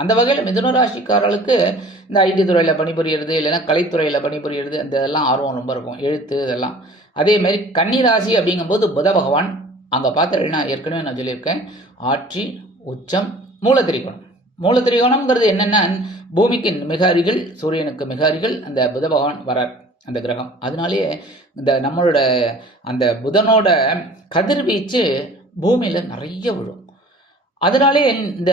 அந்த வகையில் மிதுன ராசிக்காரர்களுக்கு இந்த ஐடி துறையில் பணிபுரியறது இல்லைன்னா கலைத்துறையில் பணிபுரியறது அந்த இதெல்லாம் ஆர்வம் ரொம்ப இருக்கும். எழுத்து இதெல்லாம். அதேமாரி கன்னிராசி ராசி அப்படிங்கும்போது புத பகவான் அங்கே பார்த்துட்டீங்கன்னா ஏற்கனவே நான் சொல்லியிருக்கேன். ஆட்சி உச்சம் மூலத்திரிகோணம். மூலத்திரிகோணம்ங்கிறது என்னென்னா பூமிக்கு மிக அருகில் சூரியனுக்கு மிக அருகில் அந்த புத பகவான் வரார் அந்த கிரகம். அதனாலேயே இந்த நம்மளோட அந்த புதனோட கதிர்வீச்சு பூமியில் நிறைய விழும். அதனாலே இந்த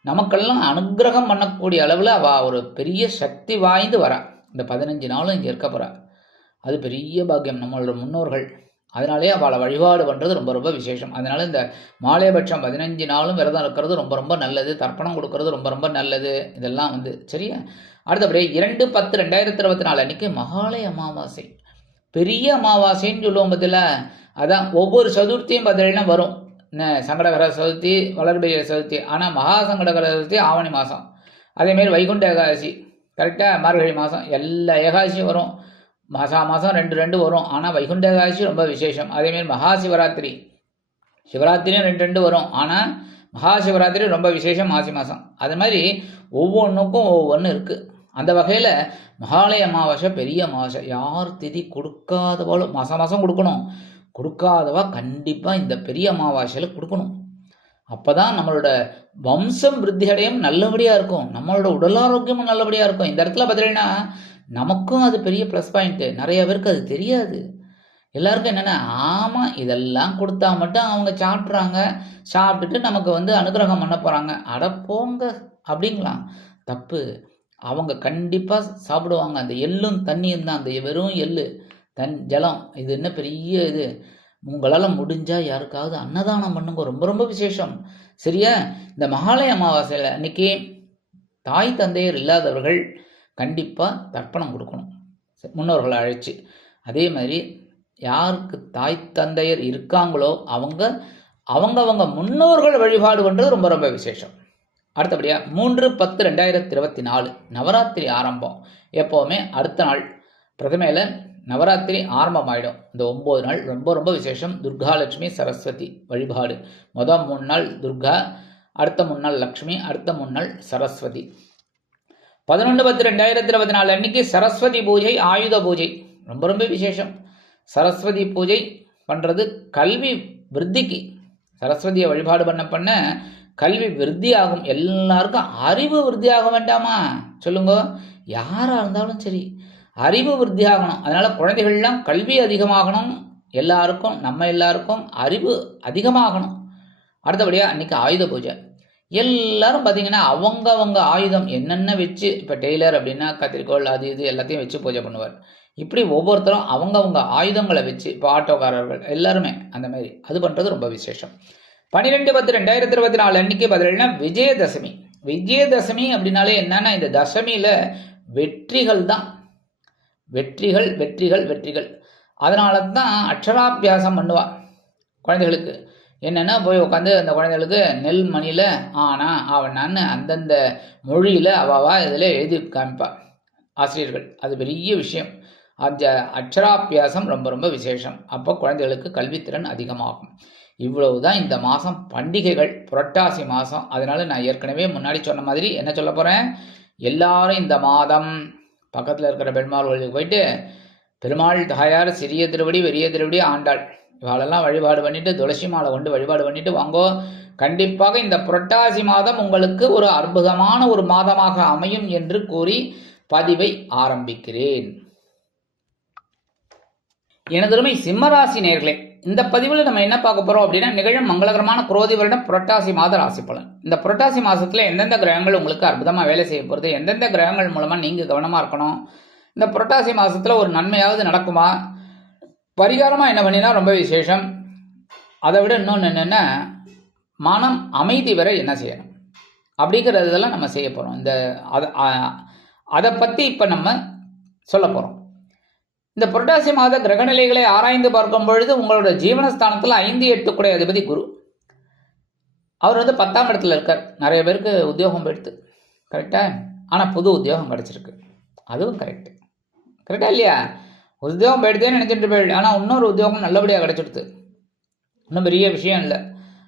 நமக்கெல்லாம் அனுக்கிரகம் பண்ணக்கூடிய அளவில் அவள் ஒரு பெரிய சக்தி வாய்ந்து வரா. இந்த பதினஞ்சு நாளும் இங்கே இருக்க போகிறா அது பெரிய பாக்கியம். நம்மளோட முன்னோர்கள். அதனாலே அவளை வழிபாடு பண்ணுறது ரொம்ப ரொம்ப விசேஷம். அதனால இந்த மாலையபட்சம் பதினஞ்சு நாளும் விரதம் இருக்கிறது ரொம்ப ரொம்ப நல்லது. தர்ப்பணம் கொடுக்கறது ரொம்ப ரொம்ப நல்லது. இதெல்லாம் வந்து சரியா? அடுத்தபடி இரண்டு பத்து ரெண்டாயிரத்தி இருபத்தி நாலு அன்றைக்கி மகாலய அமாவாசை. பெரிய அமாவாசைன்னு சொல்லுவோம் பதில் அதான் ஒவ்வொரு சதுர்த்தியும் பார்த்தீங்கன்னா வரும். சங்கடகர சதுர்த்தி வளர்பிரிய சதுர்த்தி. ஆனால் மகா சங்கடகர சதுர்த்தி ஆவணி மாதம் அதேமாரி வைகுண்ட ஏகாதசி கரெக்டாக மார்கழி மாதம் எல்லா ஏகாதசியும் வரும். மாசா மாதம் ரெண்டு ரெண்டு வரும். ஆனால் வைகுண்ட ஏகாதசி ரொம்ப விசேஷம். அதேமாரி மகா சிவராத்திரி. சிவராத்திரியும் ரெண்டு ரெண்டு வரும். ஆனால் மகா சிவராத்திரி ரொம்ப விசேஷம் மாசி மாதம் அது மாதிரி ஒவ்வொன்றுக்கும் ஒவ்வொன்று இருக்குது அந்த வகையில் மகாலய அமாவாசை பெரிய அமாவாசை. யார் திதி கொடுக்காத போலும் மாதம் மாதம் கொடுக்கணும். கொடுக்காதவா? கண்டிப்பாக இந்த பெரிய அமாவாசையில் கொடுக்கணும். அப்போ தான் நம்மளோட வம்சம் விருத்தி அடையும் நல்லபடியாக இருக்கும். நம்மளோட உடல் ஆரோக்கியமும் நல்லபடியாக இருக்கும். இந்த இடத்துல பார்த்தீங்கன்னா நமக்கும் அது பெரிய ப்ளஸ் பாயிண்ட்டு நிறைய பேருக்கு அது தெரியாது. எல்லாருக்கும் என்னென்னா ஆமாம் இதெல்லாம் கொடுத்தா மட்டும் அவங்க சாப்பிட்றாங்க. சாப்பிட்டுட்டு நமக்கு வந்து அனுகிரகம் பண்ண போகிறாங்க அட போங்க அப்படிங்களாம் தப்பு. அவங்க கண்டிப்பாக சாப்பிடுவாங்க. அந்த எள்ளும் தண்ணியும் தான். அந்த வெறும் எள்ளு. தன் ஜலம். இது என்ன பெரிய இது? உங்களால் முடிஞ்சால் யாருக்காவது அன்னதானம் பண்ணுங்க. ரொம்ப ரொம்ப விசேஷம். சரியா? இந்த மகாலய அமாவாசையில் அன்னைக்கு தாய் தந்தையர் இல்லாதவர்கள் கண்டிப்பாக தர்ப்பணம் கொடுக்கணும். முன்னோர்களை அழைச்சி. அதே மாதிரி யாருக்கு தாய் தந்தையர் இருக்காங்களோ அவங்க அவங்கவங்க முன்னோர்கள் வழிபாடு பண்ணுறது ரொம்ப ரொம்ப விசேஷம். அடுத்தபடியாக மூன்று பத்து ரெண்டாயிரத்தி இருபத்தி நாலு நவராத்திரி ஆரம்பம். எப்போவுமே அடுத்த நாள். பிரதமையில் நவராத்திரி ஆரம்பமாயிடும். இந்த ஒம்பது நாள் ரொம்ப ரொம்ப விசேஷம். துர்காலட்சுமி சரஸ்வதி வழிபாடு. மொதல் மூணு நாள் துர்கா அடுத்த மூணு நாள் லக்ஷ்மி அடுத்த மூணு நாள் சரஸ்வதி. பதினொன்று பத்து ரெண்டாயிரத்தி இருபத்தி நாலு அன்னைக்கு சரஸ்வதி பூஜை ஆயுத பூஜை. ரொம்ப ரொம்ப விசேஷம். சரஸ்வதி பூஜை பண்ணுறது கல்வி விருத்திக்கு. சரஸ்வதியை வழிபாடு பண்ண பண்ண கல்வி விருத்தி ஆகும் எல்லாருக்கும் அறிவு விருத்தி ஆக வேண்டாமா? சொல்லுங்க. யாராக இருந்தாலும் சரி. அறிவு விருத்தி ஆகணும் அதனால் குழந்தைகள்லாம் கல்வி அதிகமாகணும். எல்லாருக்கும் நம்ம எல்லாருக்கும் அறிவு அதிகமாகணும். அடுத்தபடியாக அன்றைக்கி ஆயுத பூஜை. எல்லாரும் பார்த்தீங்கன்னா அவங்கவங்க ஆயுதம் என்னென்ன வச்சு இப்போ டெய்லர் அப்படின்னா கத்திரிக்கோள் அது இது எல்லாத்தையும் வச்சு பூஜை பண்ணுவார். இப்படி ஒவ்வொருத்தரும் அவங்கவுங்க ஆயுதங்களை வச்சு இப்போ ஆட்டோக்காரர்கள் எல்லாருமே அந்த மாதிரி அது பண்ணுறது ரொம்ப விசேஷம். பன்னிரெண்டு பத்து ரெண்டாயிரத்தி இருபத்தி நாலு அன்னைக்கு பார்த்தீங்கன்னா விஜயதசமி. விஜயதசமி அப்படின்னாலே என்னன்னா இந்த தசமியில் வெற்றிகள் தான் வெற்றிகள் வெற்றிகள் வெற்றிகள். அதனால தான் அக்ஷராபியாசம் பண்ணுவாள் குழந்தைகளுக்கு. என்னென்னா போய் உட்காந்து அந்த குழந்தைகளுக்கு நெல் மணியில் ஆனா அவனான்னு அந்தந்த மொழியில் அவாவா இதில் எழுதி காமிப்பா ஆசிரியர்கள். அது பெரிய விஷயம். அந்த அக்ஷராபியாசம் ரொம்ப ரொம்ப விசேஷம். அப்போ குழந்தைகளுக்கு கல்வித்திறன் அதிகமாகும். இவ்வளவு தான் இந்த மாதம் பண்டிகைகள் புரட்டாசி மாதம் அதனால நான் ஏற்கனவே முன்னாடி சொன்ன மாதிரி என்ன சொல்ல போகிறேன் எல்லாரும் இந்த மாதம் பக்கத்தில் இருக்கிற பெருமாள் கோயிலுக்கு போயிட்டு பெருமாள் தாயார் சிறிய திருவடி பெரிய திருவடி ஆண்டாள். இவாளெல்லாம் வழிபாடு பண்ணிட்டு துளசி மாலை கொண்டு வழிபாடு பண்ணிட்டு வாங்கோ கண்டிப்பாக இந்த புரட்டாசி மாதம் உங்களுக்கு ஒரு அற்புதமான ஒரு மாதமாக அமையும் என்று கூறி பதிவை ஆரம்பிக்கிறேன். எனதருமை சிம்மராசி நேர்களே இந்த பதிவில் நம்ம என்ன பார்க்க போகிறோம் அப்படின்னா நிகழும் மங்களகரமான குரோதி வருடம் புரட்டாசி மாத ராசி பலன். இந்த புரட்டாசி மாதத்தில் எந்தெந்த கிரகங்கள் உங்களுக்கு அற்புதமாக வேலை செய்ய போகிறது எந்தெந்த கிரகங்கள் மூலமாக நீங்கள் கவனமாக இருக்கணும் இந்த புரட்டாசி மாதத்தில் ஒரு நன்மையாவது நடக்குமா பரிகாரமாக என்ன பண்ணினா ரொம்ப விசேஷம். அதை விட இன்னொன்று என்னென்னா மனம் அமைதி வரை என்ன செய்யணும்? அப்படிங்கிறதெல்லாம் நம்ம செய்ய போகிறோம் இந்த அதை அதை பற்றி இப்போ நம்ம சொல்ல போகிறோம் இந்த புரட்டாசி மாத கிரகநிலைகளை ஆராய்ந்து பார்க்கும் பொழுது உங்களோட ஜீவனஸ்தானத்தில் ஐந்து எட்டு கூட அதிபதி குரு. அவர் வந்து பத்தாம் இடத்துல இருக்கார். நிறைய பேருக்கு உத்தியோகம் போயிடுது. கரெக்டாக ஆனால் புது உத்தியோகம் கிடச்சிருக்கு. அதுவும் கரெக்டு கரெக்டாக இல்லையா? உத்தியோகம் போயிடுதேன்னு நினச்சிட்டு போயிடு ஆனால் இன்னொரு உத்தியோகம் நல்லபடியாக கிடச்சிடுது. இன்னும் பெரிய விஷயம் இல்லை.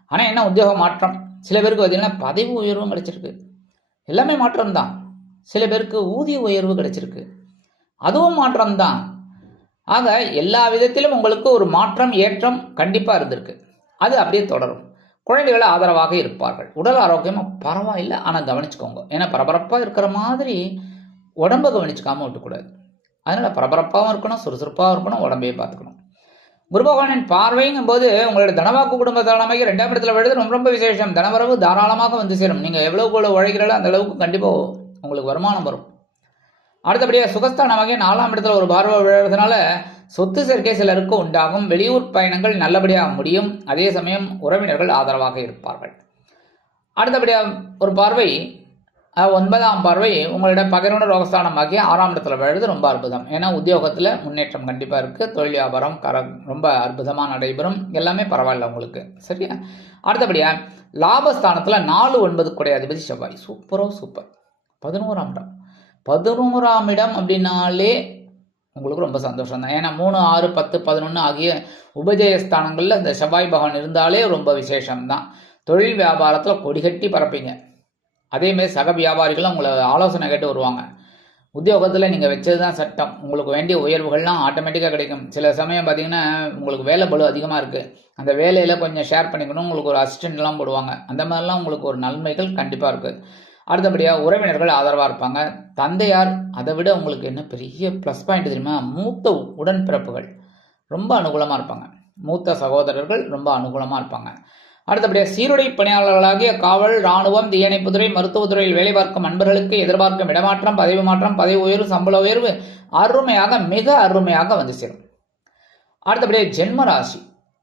ஆனால் என்ன உத்தியோக மாற்றம்? சில பேருக்கு பார்த்தீங்கன்னா பதவி உயர்வும் கிடச்சிருக்கு. எல்லாமே மாற்றம் தான் சில பேருக்கு ஊதிய உயர்வு கிடச்சிருக்கு. அதுவும் மாற்றம் தான் ஆக எல்லா விதத்திலும் உங்களுக்கு ஒரு மாற்றம் ஏற்றம் கண்டிப்பாக இருந்திருக்கு. அது அப்படியே தொடரும். குழந்தைகள் ஆதரவாக இருப்பார்கள். உடல் ஆரோக்கியமாக பரவாயில்லை. ஆனால் கவனிச்சுக்கோங்க. ஏன்னா பரபரப்பாக இருக்கிற மாதிரி உடம்பை கவனிச்சுக்காமல் விட்டுக்கூடாது. அதனால் பரபரப்பாகவும் இருக்கணும் சுறுசுறுப்பாகவும் இருக்கணும் உடம்பையே பார்த்துக்கணும். குருபகவானின் பார்வைங்கும் போது உங்களோட தனவாக்கு குடும்ப தலைமைக்கு ரெண்டாம் இடத்துல விழுது ரொம்ப ரொம்ப விசேஷம். தனவரவு தாராளமாக வந்து சேரும். நீங்கள் எவ்வளவு கூட உழைக்கிறீங்களோ அந்த அளவுக்கு கண்டிப்பாக உங்களுக்கு வருமானம் வரும். அடுத்தபடியாக சுகஸ்தானமாக நாலாம் இடத்துல ஒரு பார்வை விழுறதுனால சொத்து சேர்க்கை சிலருக்கு உண்டாகும். வெளியூர் பயணங்கள் நல்லபடியாக முடியும். அதே சமயம் உறவினர்கள் ஆதரவாக இருப்பார்கள். அடுத்தபடியாக ஒரு பார்வை ஒன்பதாம் பார்வை உங்களோட பகிர்வுண ரோகஸ்தானமாகி ஆறாம் இடத்துல விழுது ரொம்ப அற்புதம். ஏன்னா உத்தியோகத்தில் முன்னேற்றம் கண்டிப்பாக இருக்குது தொழில் வியாபாரம் கர ரொம்ப அற்புதமாக நடைபெறும். எல்லாமே பரவாயில்ல உங்களுக்கு. சரியா? அடுத்தபடியாக லாபஸ்தானத்தில் நாலு ஒன்பது குடைய அதிபதி செவ்வாய். சூப்பரோ சூப்பர். பதினோராம் இடம். பதினோராம் இடம் அப்படின்னாலே உங்களுக்கு ரொம்ப சந்தோஷம் தான் ஏன்னா மூணு ஆறு பத்து பதினொன்று ஆகிய உபஜயஸ்தானங்களில் இந்த செவ்வாய் பகவான் இருந்தாலே ரொம்ப விசேஷம்தான். தொழில் வியாபாரத்தில் கொடிகட்டி பரப்பீங்க அதேமாரி சக வியாபாரிகளும் உங்களை ஆலோசனை கேட்டு வருவாங்க. உத்தியோகத்தில் நீங்கள் வச்சது தான் சட்டம். உங்களுக்கு வேண்டிய உயர்வுகள்லாம் ஆட்டோமேட்டிக்காக கிடைக்கும். சில சமயம் பார்த்தீங்கன்னா உங்களுக்கு வேலை பலு அதிகமாக இருக்குது அந்த வேலையில் கொஞ்சம் ஷேர் பண்ணிக்கணும் உங்களுக்கு ஒரு அசிஸ்டண்ட்லாம் போடுவாங்க. அந்த மாதிரிலாம் உங்களுக்கு ஒரு நன்மைகள் கண்டிப்பாக இருக்குது அடுத்தபடியாக உறவினர்கள் ஆதரவாக இருப்பாங்க. தந்தையார் அதை விட உங்களுக்கு என்ன பெரிய ப்ளஸ் பாயிண்ட் தெரியுமா? மூத்த உடன்பிறப்புகள் ரொம்ப அனுகூலமாக இருப்பாங்க. மூத்த சகோதரர்கள் ரொம்ப அனுகூலமாக இருப்பாங்க. அடுத்தபடியாக சீருடை பணியாளர்களாகிய காவல் இராணுவம் தீயணைப்புத்துறை மருத்துவத்துறையில் வேலை பார்க்கும் அன்பர்களுக்கு எதிர்பார்க்கும் இடமாற்றம் பதவி மாற்றம் பதவி உயர்வு சம்பள உயர்வு அருமையாக மிக அருமையாக வந்து சேரும். அடுத்தபடியாக ஜென்ம ராசி.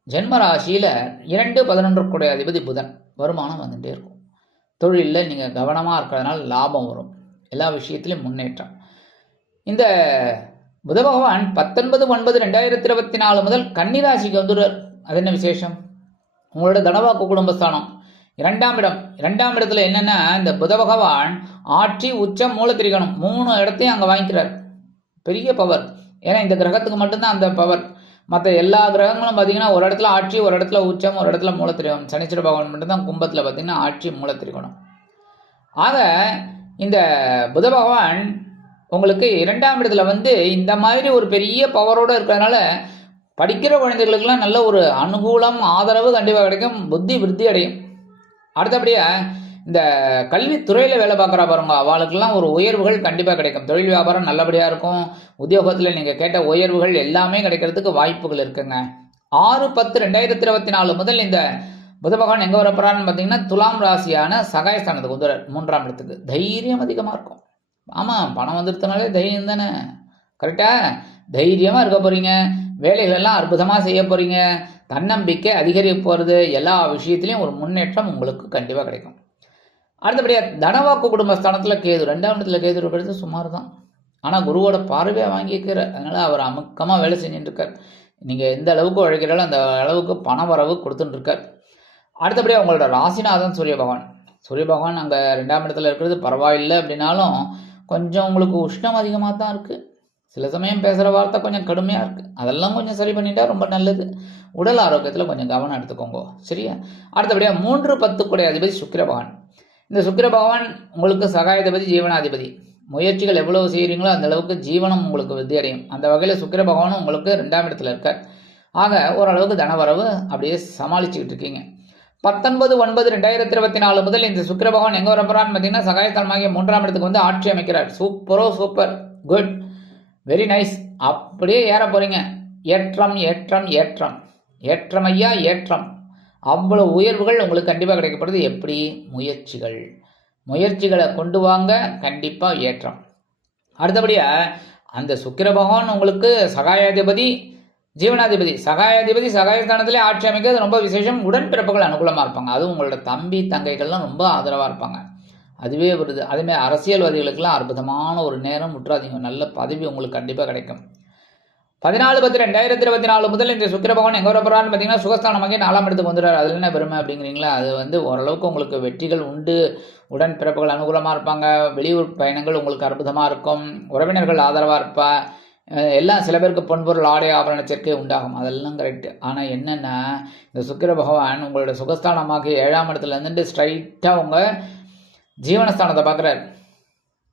ஜென்ம ராசியில் இரண்டு பதினொன்று அதிபதி புதன். வருமானம் வந்துட்டே இருக்கும். தொழிலில் நீங்கள் கவனமாக இருக்கிறதுனால லாபம் வரும். எல்லா விஷயத்துலையும் முன்னேற்றம். இந்த புத பகவான் பத்தொன்பது ஒன்பது ரெண்டாயிரத்தி இருபத்தி நாலு முதல் கன்னிராசிக்கு வந்துடுறார். அது என்ன விசேஷம்? உங்களோட தனவாக்கு குடும்பஸ்தானம். இரண்டாம் இடம். இரண்டாம் இடத்துல என்னென்னா இந்த புத பகவான் ஆட்சி உச்சம் மூலத்திரிகணம் மூணு இடத்தையும் அங்கே வாங்கிக்கிறார். பெரிய பவர் ஏன்னா இந்த கிரகத்துக்கு மட்டும்தான் அந்த பவர் மற்ற எல்லா கிரகங்களும் பார்த்தீங்கன்னா ஒரு இடத்துல ஆட்சி ஒரு இடத்துல உச்சம் ஒரு இடத்துல மூலத்திரிகோணம் சனிச்சிர பகவான் மட்டும்தான் கும்பத்தில் பார்த்தீங்கன்னா ஆட்சி மூலத்திரிகோணம் ஆக இந்த புத பகவான் உங்களுக்கு இரண்டாம் இடத்துல வந்து இந்த மாதிரி ஒரு பெரிய பவரோடு இருக்கிறதுனால படிக்கிற குழந்தைகளுக்கெல்லாம் நல்ல ஒரு அனுகூலம் ஆதரவு கண்டிப்பாக கிடைக்கும் புத்தி விருத்தி அடையும். அடுத்தபடியாக இந்த கல்வித்துறையில் வேலை பார்க்குறா பாருங்க அவளுக்கெல்லாம் ஒரு உயர்வுகள் கண்டிப்பாக கிடைக்கும். தொழில் வியாபாரம் நல்லபடியாக இருக்கும். உத்தியோகத்தில் நீங்கள் கேட்ட உயர்வுகள் எல்லாமே கிடைக்கிறதுக்கு வாய்ப்புகள் இருக்குங்க. ஆறு பத்து ரெண்டாயிரத்தி இருபத்தி நாலு முதல் இந்த புத பகவான் எங்கே வரப்போறான்னு பார்த்தீங்கன்னா துலாம் ராசியான சகாயஸ்தானத்துக்கு உதர மூன்றாம் இடத்துக்கு. தைரியம் அதிகமாக இருக்கும். ஆமாம் பணம் வந்துடுறதுனாலே தைரியம் தானே. கரெக்டாக தைரியமாக இருக்க போகிறீங்க வேலைகளெல்லாம் அற்புதமாக செய்ய போகிறீங்க தன்னம்பிக்கை அதிகரிக்க போகிறது எல்லா விஷயத்துலையும் ஒரு முன்னேற்றம் உங்களுக்கு கண்டிப்பாக கிடைக்கும். அடுத்தபடியாக தனவாக்கு குடும்பஸ்தானத்தில் கேது ரெண்டாம் இடத்துல கேது இருக்கிறது சுமார் தான் ஆனால் குருவோட பார்வையாக வாங்கிக்கிற அதனால் அவர் அமுக்கமாக வேலை செஞ்சுட்டு இருக்கார் நீங்கள் எந்த அளவுக்கு உழைக்கிறாலும் அந்த அளவுக்கு பண வரவு கொடுத்துட்டுருக்கார் அடுத்தபடியாக உங்களோட ராசிநாதன் சூரிய பகவான். சூரிய பகவான் அங்கே ரெண்டாம் இடத்துல இருக்கிறது பரவாயில்லை அப்படின்னாலும் கொஞ்சம் உங்களுக்கு உஷ்ணம் அதிகமாக தான் இருக்குது சில சமயம் பேசுகிற வார்த்தை கொஞ்சம் கடுமையாக இருக்குது அதெல்லாம் கொஞ்சம் சரி பண்ணிட்டா ரொம்ப நல்லது. உடல் ஆரோக்கியத்தில் கொஞ்சம் கவனம் எடுத்துக்கோங்க. சரியா? அடுத்தபடியாக மூன்று பத்து கூடிய அதிபதி சுக்கிர பகவான். இந்த சுக்கிர பகவான் உங்களுக்கு சகாயாதிபதி ஜீவனாதிபதி. முயற்சிகள் எவ்வளவு செய்கிறீங்களோ அந்த அளவுக்கு ஜீவனம் உங்களுக்கு விருத்தி அடையும். அந்த வகையில் சுக்கிர பகவானும் உங்களுக்கு ரெண்டாம் இடத்துல இருக்கார். ஆக ஓரளவுக்கு தனவரவு அப்படியே சமாளிச்சுக்கிட்டு இருக்கீங்க. பத்தொன்பது ஒன்பது ரெண்டாயிரத்தி இருபத்தி நாலு முதல் இந்த சுக்கிர பகவான் எங்கே வரப்போறான்னு பார்த்தீங்கன்னா சகாயத்தனமாகிய மூன்றாம் இடத்துக்கு வந்து ஆட்சி அமைக்கிறார். சூப்பரோ சூப்பர். குட். Very nice. அப்படியே ஏற போகிறீங்க ஏற்றம் ஏற்றம் ஏற்றம். ஏற்றமையா ஏற்றம். அவ்வளோ உயர்வுகள் உங்களுக்கு கண்டிப்பாக கிடைக்கப்படுது. எப்படி? முயற்சிகள். முயற்சிகளை கொண்டு வாங்க கண்டிப்பாக ஏற்றம். அடுத்தபடியாக அந்த சுக்கிர பகவான் உங்களுக்கு சகாயாதிபதி ஜீவனாதிபதி. சகாயாதிபதி சகாயஸ்தானத்திலே ஆட்சி அமைக்கிறது ரொம்ப விசேஷம். உடன்பிறப்புகள் அனுகூலமாக இருப்பாங்க. அதுவும் உங்களோட தம்பி தங்கைகள்லாம் ரொம்ப ஆதரவாக இருப்பாங்க. அதுவே வருது. அதேமாதிரி அரசியல்வாதிகளுக்கெல்லாம் அற்புதமான ஒரு நேரம் விட்டுறாதீங்க நல்ல பதவி உங்களுக்கு கண்டிப்பாக கிடைக்கும். பதினாலு பத்து ரெண்டாயிரத்தி இருபத்தி நாலு முதல் இந்த சுக்கிர பகவான் எங்கே வரப்போறான்னு பார்த்தீங்கன்னா சுகஸ்தானமாக நாலாம் இடத்துக்கு வந்துடுறாரு. அதில் என்ன பெருமை அப்படிங்கிறீங்களா? அது வந்து ஓரளவுக்கு உங்களுக்கு வெற்றிகள் உண்டு. உடன் பிறப்புகள் அனுகூலமாக இருப்பாங்க. வெளியூர் பயணங்கள் உங்களுக்கு அற்புதமாக இருக்கும். உறவினர்கள் ஆதரவாக இருப்பா. எல்லாம் சில பேருக்கு பொன்பொருள் ஆடை ஆபரண சேர்க்கை உண்டாகும். அதெல்லாம் கரெக்ட் ஆனால் என்னென்னா இந்த சுக்கிர பகவான் உங்களோட சுகஸ்தானமாக ஏழாம் இடத்துல இருந்துட்டு ஸ்ட்ரைட்டாக உங்கள் ஜீவனஸ்தானத்தை பார்க்குறாரு.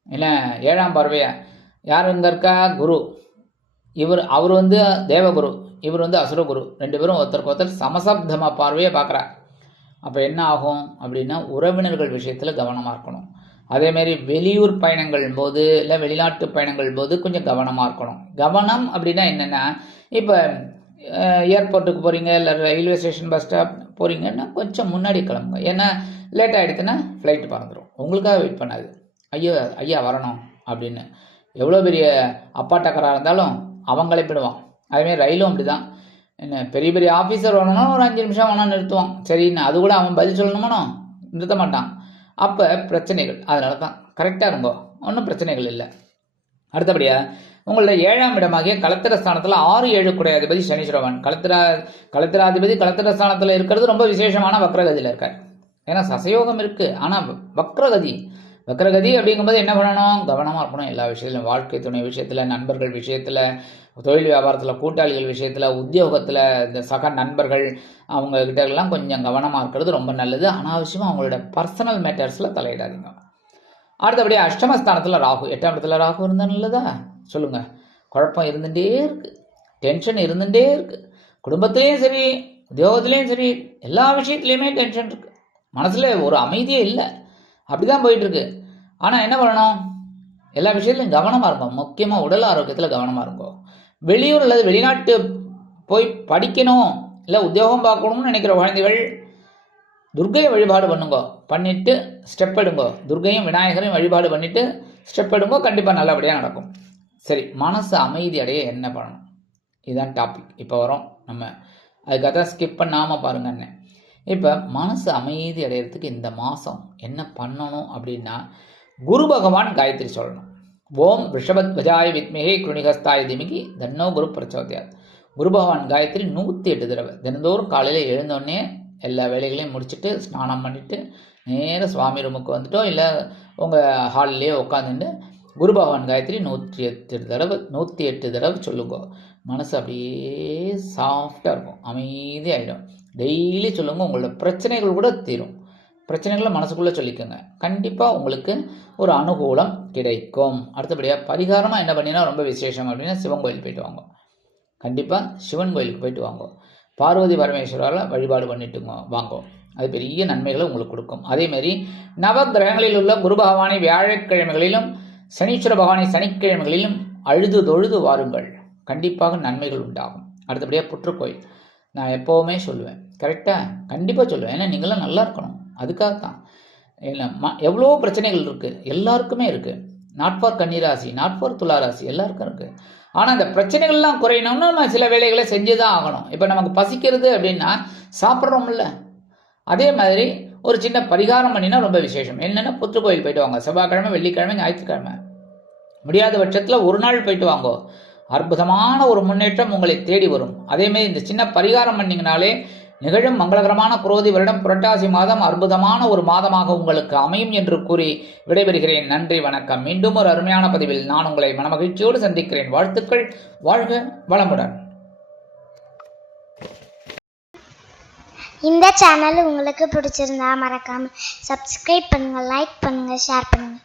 இல்லை ஏழாம் பார்வையை? யார் இங்கே இருக்கா? குரு. இவர் அவர் வந்து தேவகுரு இவர் வந்து அசுரகுரு. ரெண்டு பேரும் ஒருத்தருக்கு ஒருத்தர் சமசப்தம பார்வையை பார்க்குறார். அப்போ என்ன ஆகும் அப்படின்னா உறவினர்கள் விஷயத்தில் கவனமாக இருக்கணும். அதேமாரி வெளியூர் பயணங்கள் போது இல்லை வெளிநாட்டு பயணங்கள் போது கொஞ்சம் கவனமாக இருக்கணும். கவனம் அப்படின்னா என்னென்னா இப்போ ஏர்போர்ட்டுக்கு போகிறீங்க இல்லை ரயில்வே ஸ்டேஷன் பஸ் ஸ்டாப் போகிறீங்கன்னா கொஞ்சம் முன்னாடி கிளம்புங்க. ஏன்னா லேட் ஆகிடுச்சுன்னா ஃப்ளைட்டு பறந்துடும் உங்களுக்காக வெயிட் பண்ணாது. ஐயோ ஐயா வரணும் அப்படின்னு. எவ்வளோ பெரிய அப்பாட்டக்கராக இருந்தாலும் அவன் கிளப்பிடுவான் அதேமாதிரி ரயிலும் அப்படி தான் என்ன பெரிய பெரிய ஆஃபீஸர் வரணும்னா ஒரு அஞ்சு நிமிஷம் வேணால் நிறுத்துவான். சரின்னு அது கூட அவன் பதில் சொல்லணுமானோ நிறுத்த மாட்டான். அப்போ பிரச்சனைகள் அதனால தான் கரெக்டாக இருங்கோ. ஒன்றும் பிரச்சனைகள் இல்லை. அடுத்தபடியாக உங்களோட ஏழாம் இடமாகிய கலத்திர ஸ்தானத்தில் ஆறு ஏழு குடையாதிபதி சனீஸ்வரவன். கலத்திரா கலத்திராதிபதி கலத்திர ஸ்தானத்தில் இருக்கிறது ரொம்ப விசேஷமான வக்ரகதியில் இருக்கார். ஏன்னா சசயோகம் இருக்குது ஆனால் வக்ரகதி வக்கரகதி அப்படிங்கும்போது என்ன பண்ணணும்? கவனமாக இருக்கணும் எல்லா விஷயத்துலையும் வாழ்க்கை துணை விஷயத்தில் நண்பர்கள் விஷயத்தில் தொழில் வியாபாரத்தில் கூட்டாளிகள் விஷயத்தில் உத்தியோகத்தில் இந்த சக நண்பர்கள் அவங்க எல்லாம் கொஞ்சம் கவனமாக இருக்கிறது ரொம்ப நல்லது. அனாவசியமாக அவங்களோட பர்சனல் மேட்டர்ஸில் தலையிடாதீங்க. அடுத்தபடி அஷ்டமஸ்தானத்தில் ராகு. எட்டாம் இடத்துல ராகு இருந்தால் நல்லதா? சொல்லுங்கள் குழப்பம் இருந்துகிட்டே இருக்குது டென்ஷன் இருந்துகிட்டே இருக்குது குடும்பத்துலேயும் சரி உத்தியோகத்துலேயும் சரி எல்லா விஷயத்துலையுமே டென்ஷன் இருக்குது மனசில் ஒரு அமைதியே இல்லை. அப்படி தான் போயிட்டுருக்கு ஆனால் என்ன பண்ணணும்? எல்லா விஷயத்துலையும் கவனமாக இருக்கும் முக்கியமாக உடல் ஆரோக்கியத்தில் கவனமாக இருக்கும் வெளியூர் அல்லது வெளிநாட்டு போய் படிக்கணும். இல்லை உத்தியோகம் பார்க்கணும்னு நினைக்கிற குழந்தைகள் துர்க்கையை வழிபாடு பண்ணுங்க. பண்ணிவிட்டு ஸ்டெப் எடுங்கோ. துர்க்கையும் விநாயகரையும் வழிபாடு பண்ணிவிட்டு ஸ்டெப் எடுங்கோ. கண்டிப்பாக நல்லபடியாக நடக்கும். சரி மனசு அமைதி அடைய என்ன பண்ணணும்? இதுதான் டாபிக் இப்போ வரோம். நம்ம அதுக்காக தான் ஸ்கிப் பண்ணாமல் பாருங்க என்ன இப்போ மனசு அமைதி அடையிறதுக்கு இந்த மாதம் என்ன பண்ணணும் அப்படின்னா குரு பகவான் காயத்ரி சொல்லணும். ஓம் ரிஷபத்வஜாய வித்மிகே கிருணிகஸ்தாய திமிகி தன்னோ குரு பிரச்சோதயாத். குரு பகவான் காயத்ரி நூற்றி எட்டு தடவை. தினந்தோறும் காலையில் எழுந்தோடனே எல்லா வேலைகளையும் முடிச்சுட்டு ஸ்நானம் பண்ணிவிட்டு நேராக சுவாமி ரூமுக்கு வந்துட்டோம் இல்லை உங்கள் ஹாலிலேயே உட்காந்துட்டு குரு பகவான் காயத்ரி நூற்றி எட்டு தடவை நூற்றி எட்டு தடவை சொல்லுங்க. மனசு அப்படியே சாஃப்டாக இருக்கும். அமைதியாகிடும் டெய்லி சொல்லுங்க உங்களோட பிரச்சனைகள் கூட தீரும். பிரச்சனைகளை மனசுக்குள்ளே சொல்லிக்கோங்க. கண்டிப்பாக உங்களுக்கு ஒரு அனுகூலம் கிடைக்கும். அடுத்தபடியாக பரிகாரமாக என்ன பண்ணினா ரொம்ப விசேஷம் அப்படின்னா சிவன் கோயில் போயிட்டு வாங்க. கண்டிப்பாக சிவன் கோயிலுக்கு போயிட்டு வாங்க. பார்வதி பரமேஸ்வரால் வழிபாடு பண்ணிட்டுங்க வாங்க. அது பெரிய நன்மைகளை உங்களுக்கு கொடுக்கும். அதேமாரி நவ கிரகங்களில் உள்ள குரு பகவானை வியாழக்கிழமைகளிலும் சனீஸ்வர பகவானை சனிக்கிழமைகளிலும் அழுது தொழுது வாருங்கள். கண்டிப்பாக நன்மைகள் உண்டாகும். அடுத்தபடியாக புற்றுக்கோயில். நான் எப்போவுமே சொல்லுவேன். கரெக்டாக கண்டிப்பாக சொல்லுவேன். ஏன்னா நீங்களாம் நல்லா இருக்கணும். அதுக்காக தான் இல்லை ம எவ்வளோ பிரச்சனைகள் இருக்குது எல்லாருக்குமே இருக்குது நாட் ஃபார் கன்னிராசி நாட் ஃபார் துளாராசி எல்லாருக்கும் இருக்குது ஆனால் இந்த பிரச்சனைகள்லாம் குறையணும்னா நம்ம சில வேலைகளை செஞ்சு தான் ஆகணும். இப்போ நமக்கு பசிக்கிறது அப்படின்னா சாப்பிட்றோம்ல. அதே மாதிரி ஒரு சின்ன பரிகாரம் பண்ணினா ரொம்ப விசேஷம். என்னென்னா புத்து கோயில் போயிட்டு வாங்க. செவ்வாய்க்கிழமை வெள்ளிக்கிழமை ஞாயிற்றுக்கிழமை. முடியாத பட்சத்தில் ஒரு நாள் போயிட்டு வாங்கோ. அற்புதமான ஒரு முன்னேற்றம் உங்களை தேடி வரும். அதேமாதிரி இந்த சின்ன பரிகாரம் பண்ணிங்கனாலே நிகழும் மங்களகரமான குரோதி வருடம் புரட்டாசி மாதம் அற்புதமான ஒரு மாதமாக உங்களுக்கு அமையும் என்று கூறி விடைபெறுகிறேன். நன்றி வணக்கம். மீண்டும் ஒரு அருமையான பதிவில் நான் உங்களை மனமகிழ்ச்சியோடு சந்திக்கிறேன். வாழ்த்துக்கள். வாழ்க வளமுடன். இந்த சேனல் உங்களுக்கு பிடிச்சிருந்தா மறக்காம சப்ஸ்கிரைப் பண்ணுங்க லைக் பண்ணுங்க ஷேர் பண்ணுங்க.